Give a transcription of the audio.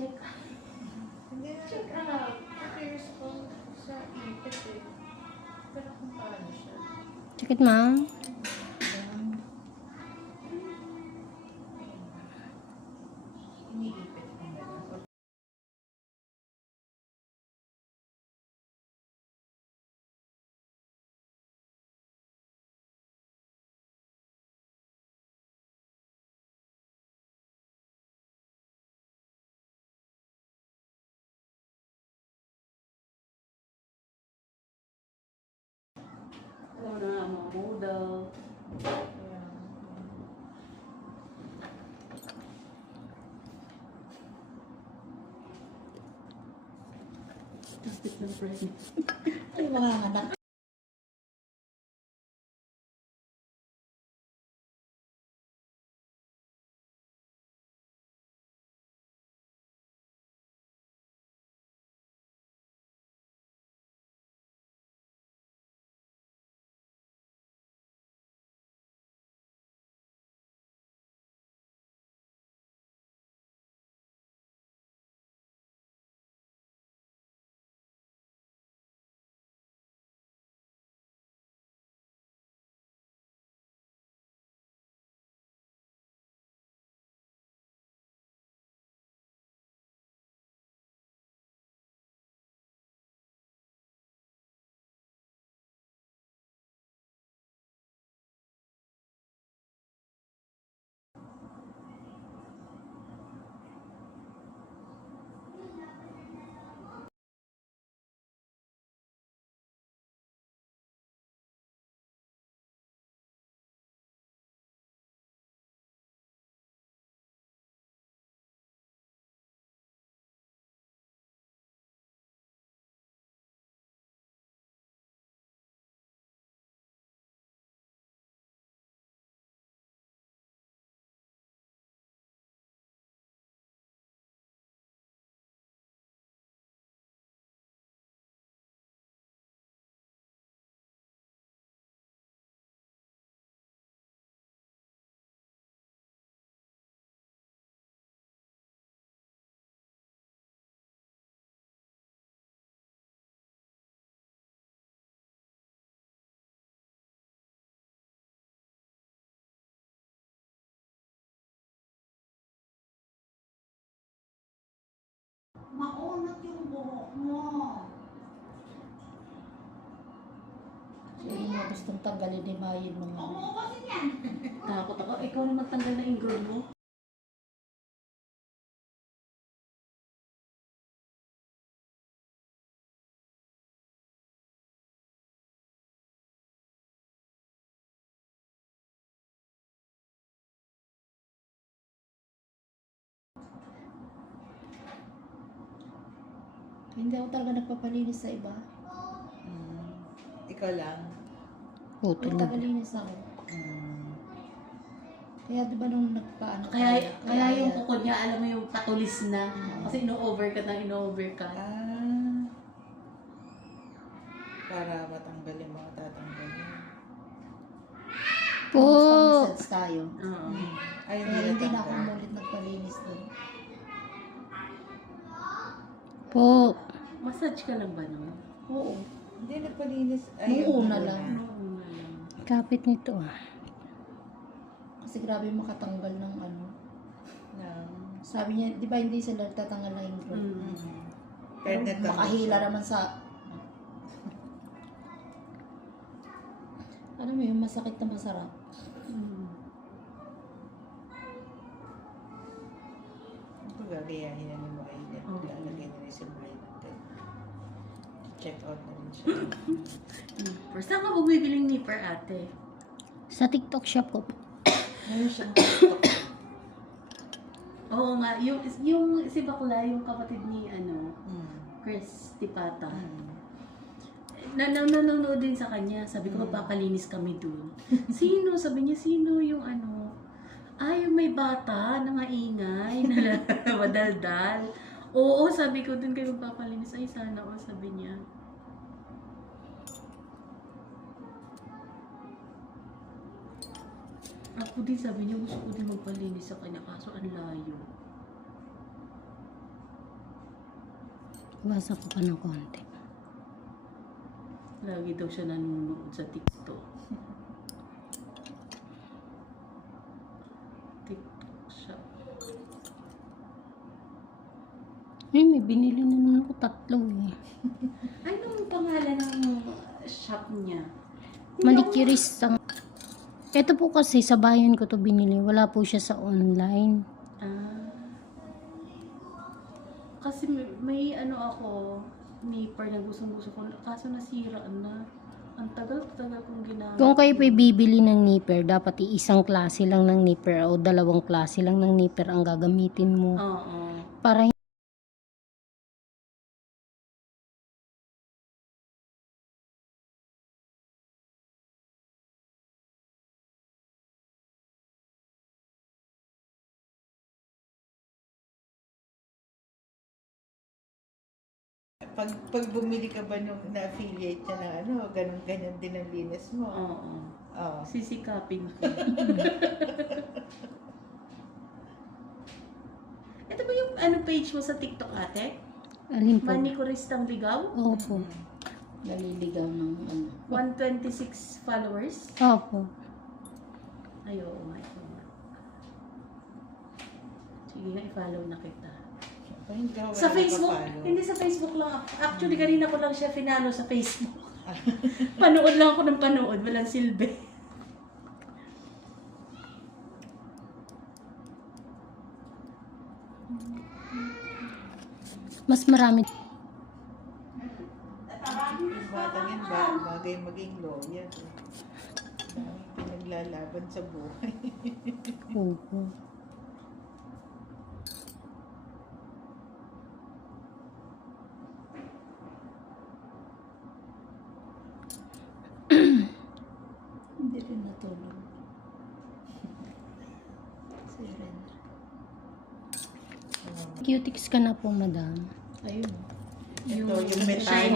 Check. Hindi na check out. Appears ko sa ipit eh. Pero kung paano siya. Check it, ma'am. Model. Tapit ng friend. Ay, mga anak. Maunat yung buhok mo. Yun yung gustong tanggalin ni Mayin mga... Oo, kasi yan. Takot ako. Ikaw na magtanggal na ingrown mo. Hindi ako talaga nagpapalinis sa iba. Mm. Ikaw lang. Putol na. Nagpapalinis ako. Mm. Kaya di ba nung nagpaano Kaya, kaya yung kuko niya, alam mo yung patulis na. Mm. Kasi ino-overcut na ino-overcut. Ah. Para matanggal yung mga tatanggalin. Po! Massage tayo. Oo. Mm. Ay, Kaya hindi hindi na ako natanggal. umulit nagpalinis doon. Po. Massage ka lang ba nun? Oo. Hindi nagpalinis. Nung una lang. Oo nga lang. Kapit nito ah. Kasi grabe yung makatanggal ng ano. Ng... Sabi niya, di ba hindi sila tatanggal ng ingro? Mm. Mm. Pero natanggal makahila siya. naman sa... Ano mo yung masakit na masarap? Mm. Ito gagayahin na Check out na rin siya. First time ka bumibiling nipper ate. Sa TikTok shop ko po. Meron siyang TikTok. Oo nga, yung, yung si Bakla, yung kapatid ni ano, Mm. Chris Tipata. Mm. Na, na, nanonood din sa kanya. Sabi ko, Mm. magpapalinis kami dun. Sino? Sabi niya, sino yung ano? Ah, yung may bata na maingay, na madaldal. Oo, sabi ko dun kayo magpapalinis. Ay, sana ako, sabi niya. Ako din, sabi niya, gusto ko din magpalinis sa kanya, kaso ang layo. Basa ko pa ng konti. Lagi daw siya nanonood sa TikTok. TikTok siya. Ay, may binili na naman ako tatlo eh. Anong pangalan ng shop niya? Manicurist ang... Ito po kasi sa bayan ko to binili. Wala po siya sa online. Ah. Kasi may, may ano ako, nipper na gustong gusto ko. Kaso nasira na. Ang tagal-tagal kong ginamit. Kung kayo po bibili ng nipper, dapat isang klase lang ng nipper o dalawang klase lang ng nipper ang gagamitin mo. Oo. Para Pag, pag bumili ka ba nung na-affiliate ka na ano, ganun ganyan din ang linis mo. Oo. Oo. Sisikapin ko. Ito ba yung ano page mo sa TikTok ate? alin po? Manicuristang Ligaw? Opo. Naliligaw ng ano. 126 followers? Opo. Ay, oo nga. Sige nga, i-follow na kita. Siyempre, hindi ka Sa Facebook? Hindi sa Facebook lang. ako. Actually, kanina ko lang siya finalo sa Facebook. panood lang ako ng panood. Walang silbi. Mas marami. Batang yun, ba, bagay maging lawyer. Daming pinaglalaban sa buhay. Opo. Hindi rin natulog. Si Ren. Cutics ka na po, madam. Ayun. Ito, yung metal.